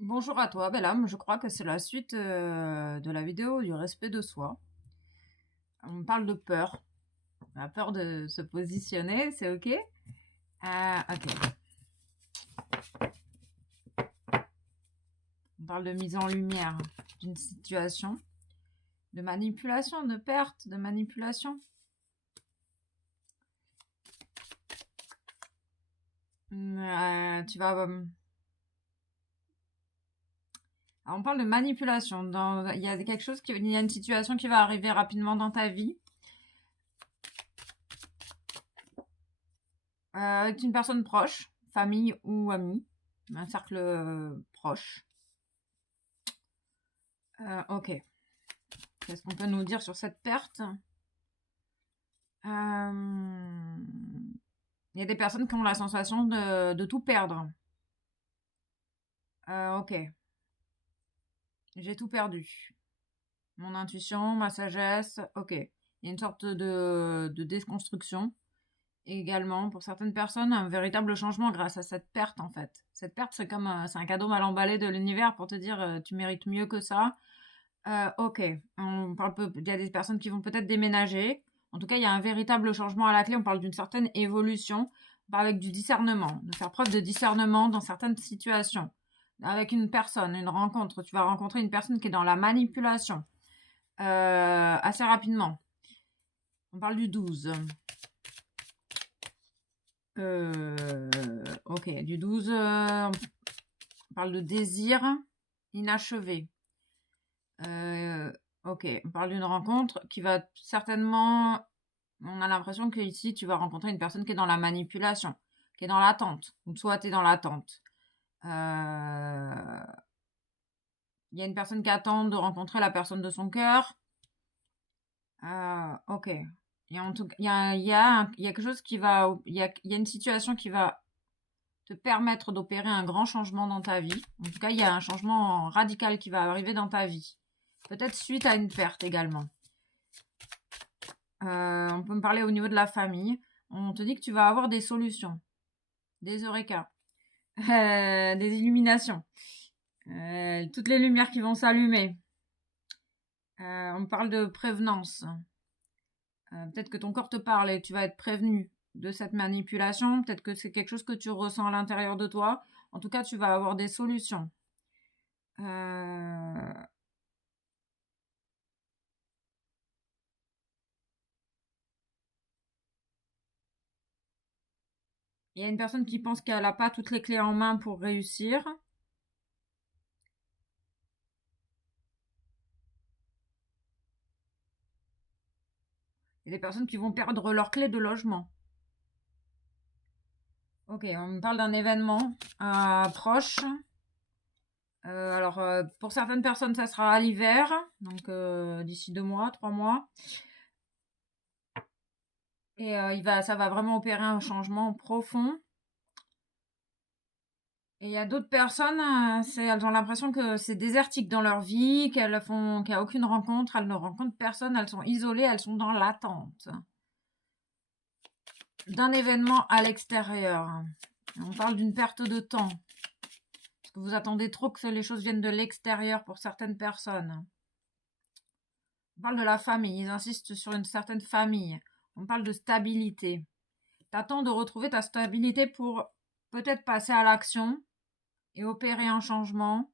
Bonjour à toi, Bellam. Je crois que c'est la suite de la vidéo du respect de soi. On parle de peur, la peur de se positionner, c'est ok? Ok. On parle de mise en lumière d'une situation, de manipulation, de perte, de manipulation. Tu vas. Alors, on parle de manipulation. Il y a quelque chose il y a une situation qui va arriver rapidement dans ta vie. Avec une personne proche, famille ou amie, un cercle proche. Ok. Qu'est-ce qu'on peut nous dire sur cette perte? Il y a des personnes qui ont la sensation de tout perdre. Ok. J'ai tout perdu. Mon intuition, ma sagesse, ok. Il y a une sorte de déconstruction. Et également, pour certaines personnes, un véritable changement grâce à cette perte, en fait. Cette perte, c'est comme c'est un cadeau mal emballé de l'univers pour te dire tu mérites mieux que ça. Ok. Il y a des personnes qui vont peut-être déménager. En tout cas, il y a un véritable changement à la clé. On parle d'une certaine évolution. On parle avec du discernement, de faire preuve de discernement dans certaines situations. Avec une personne, une rencontre, tu vas rencontrer une personne qui est dans la manipulation assez rapidement. On parle du 12. Ok, du 12, on parle de désir inachevé. Ok, on parle d'une rencontre qui va certainement. On a l'impression que ici, tu vas rencontrer une personne qui est dans la manipulation, qui est dans l'attente, ou soit tu es dans l'attente. Il y a une personne qui attend de rencontrer la personne de son cœur. Ok. Et en tout cas, il y a quelque chose qui va. Il y a une situation qui va te permettre d'opérer un grand changement dans ta vie. En tout cas, il y a un changement radical qui va arriver dans ta vie. Peut-être suite à une perte également. On peut me parler au niveau de la famille. On te dit que tu vas avoir des solutions, des eureka, des illuminations, toutes les lumières qui vont s'allumer. On parle de prévenance. Peut-être que ton corps te parle et tu vas être prévenu de cette manipulation. Peut-être que c'est quelque chose que tu ressens à l'intérieur de toi. En tout cas, tu vas avoir des solutions. Il y a une personne qui pense qu'elle n'a pas toutes les clés en main pour réussir. Il y a des personnes qui vont perdre leurs clés de logement. Ok, on me parle d'un événement proche. Alors, pour certaines personnes, ça sera à l'hiver, donc d'ici 2 mois, 3 mois. Et ça va vraiment opérer un changement profond. Et il y a d'autres personnes, elles ont l'impression que c'est désertique dans leur vie, qu'il n'y a aucune rencontre, elles ne rencontrent personne, elles sont isolées, elles sont dans l'attente d'un événement à l'extérieur. On parle d'une perte de temps. Parce que vous attendez trop que les choses viennent de l'extérieur pour certaines personnes. On parle de la famille, ils insistent sur une certaine famille. On parle de stabilité. T'attends de retrouver ta stabilité pour peut-être passer à l'action et opérer un changement.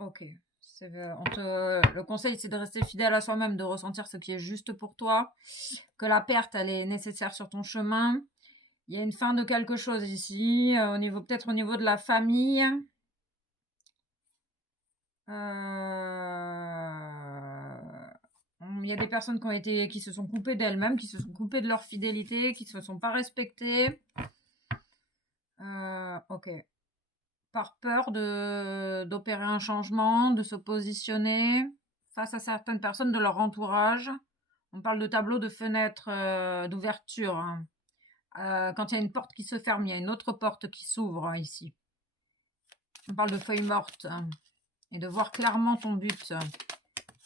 Ok. Le conseil, c'est de rester fidèle à soi-même, de ressentir ce qui est juste pour toi, que la perte, elle est nécessaire sur ton chemin. Il y a une fin de quelque chose ici, peut-être au niveau de la famille. Il y a des personnes qui se sont coupées d'elles-mêmes, qui se sont coupées de leur fidélité, qui ne se sont pas respectées. Ok. Par peur d'opérer un changement, de se positionner face à certaines personnes de leur entourage. On parle de tableau de fenêtre, d'ouverture, hein. Quand il y a une porte qui se ferme, il y a une autre porte qui s'ouvre, hein, ici. On parle de feuilles mortes, hein, et de voir clairement ton but.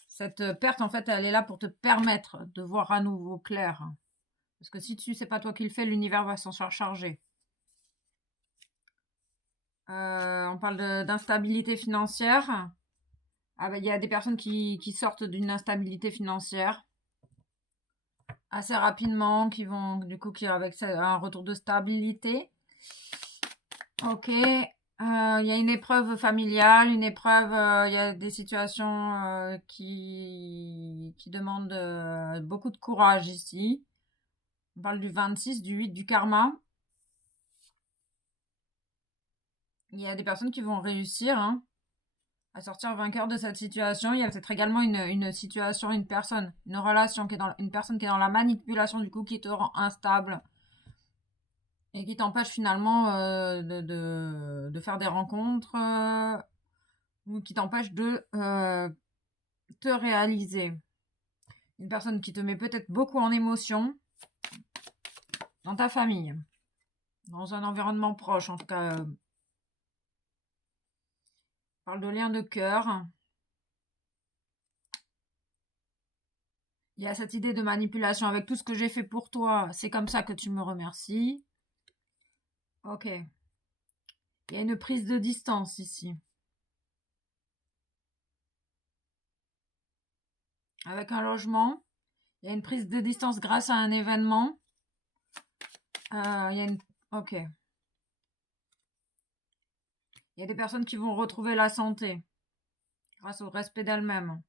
Cette perte, en fait, elle est là pour te permettre de voir à nouveau clair, hein, Parce que si c'est pas toi qui le fais, l'univers va s'en charger. On parle d'instabilité financière. Ah bah, il y a des personnes qui sortent d'une instabilité financière assez rapidement, qui vont du coup qui avec un retour de stabilité. Ok. Il y a une épreuve familiale, une épreuve, il y a des situations qui demandent beaucoup de courage ici. On parle du 26, du 8, du karma. Il y a des personnes qui vont réussir hein, à sortir vainqueur de cette situation. Il y a peut-être également une situation, une personne, une relation une personne qui est dans la manipulation du coup, qui te rend instable et qui t'empêche finalement de faire des rencontres ou qui t'empêche de te réaliser. Une personne qui te met peut-être beaucoup en émotion dans ta famille, dans un environnement proche en tout cas. On parle de lien de cœur. Il y a cette idée de manipulation avec tout ce que j'ai fait pour toi. C'est comme ça que tu me remercies. Ok. Il y a une prise de distance ici. Avec un logement. Il y a une prise de distance grâce à un événement. Il y a une... Ok. Il y a des personnes qui vont retrouver la santé grâce au respect d'elles-mêmes.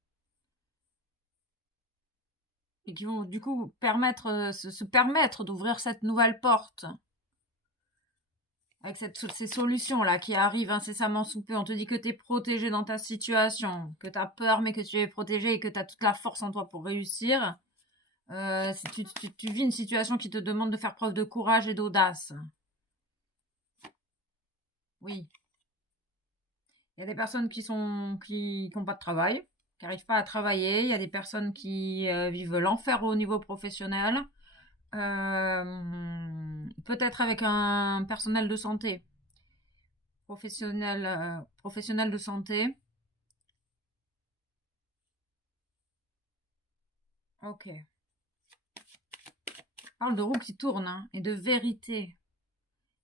Et qui vont du coup se permettre d'ouvrir cette nouvelle porte. Avec ces solutions-là qui arrivent incessamment sous peu. On te dit que tu es protégé dans ta situation, que tu as peur mais que tu es protégé et que tu as toute la force en toi pour réussir. Si tu vis une situation qui te demande de faire preuve de courage et d'audace. Oui. Il y a des personnes qui n'ont pas de travail, qui n'arrivent pas à travailler. Il y a des personnes qui vivent l'enfer au niveau professionnel. Peut-être avec un personnel de santé. Professionnel de santé. Ok. On parle de roue qui tourne hein, et de vérité.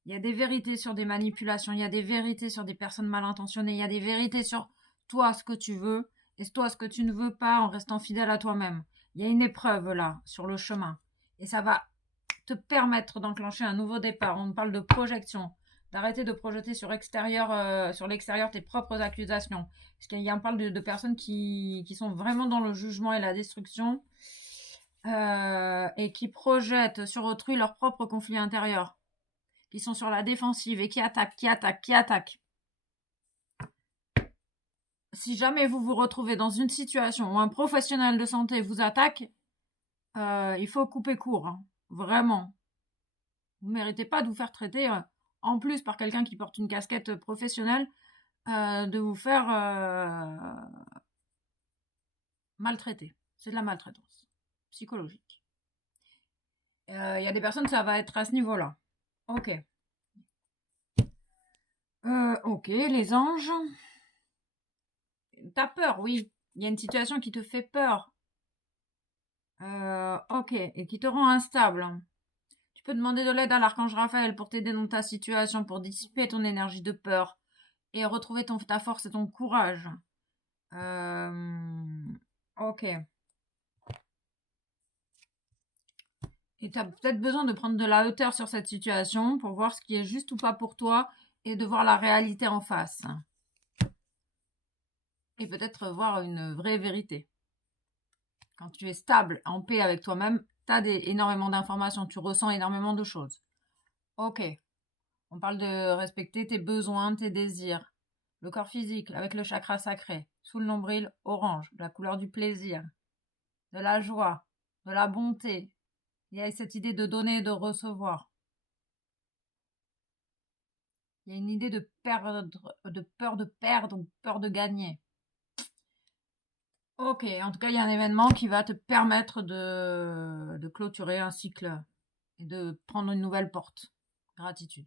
Il y a des vérités sur des manipulations, il y a des vérités sur des personnes mal intentionnées, il y a des vérités sur toi ce que tu veux et toi ce que tu ne veux pas en restant fidèle à toi-même. Il y a une épreuve là sur le chemin et ça va te permettre d'enclencher un nouveau départ. On parle de projection, d'arrêter de projeter sur l'extérieur tes propres accusations. Parce qu'il y a on parle de personnes qui sont vraiment dans le jugement et la destruction et qui projettent sur autrui leur propre conflit intérieur, qui sont sur la défensive et qui attaquent. Si jamais vous vous retrouvez dans une situation où un professionnel de santé vous attaque, il faut couper court, hein, vraiment. Vous ne méritez pas de vous faire traiter, en plus par quelqu'un qui porte une casquette professionnelle, de vous faire maltraiter. C'est de la maltraitance psychologique. Il y a des personnes, ça va être à ce niveau-là. Ok. Ok, les anges. T'as peur, oui. Il y a une situation qui te fait peur. Ok, et qui te rend instable. Tu peux demander de l'aide à l'archange Raphaël pour t'aider dans ta situation, pour dissiper ton énergie de peur et retrouver ta force et ton courage. Ok. Et tu as peut-être besoin de prendre de la hauteur sur cette situation pour voir ce qui est juste ou pas pour toi et de voir la réalité en face. Et peut-être voir une vraie vérité. Quand tu es stable, en paix avec toi-même, tu as énormément d'informations, tu ressens énormément de choses. Ok. On parle de respecter tes besoins, tes désirs. Le corps physique avec le chakra sacré, sous le nombril orange, la couleur du plaisir, de la joie, de la bonté. Il y a cette idée de donner et de recevoir. Il y a une idée de perdre, de peur de perdre ou peur de gagner. Ok, en tout cas, il y a un événement qui va te permettre de clôturer un cycle et de prendre une nouvelle porte. Gratitude.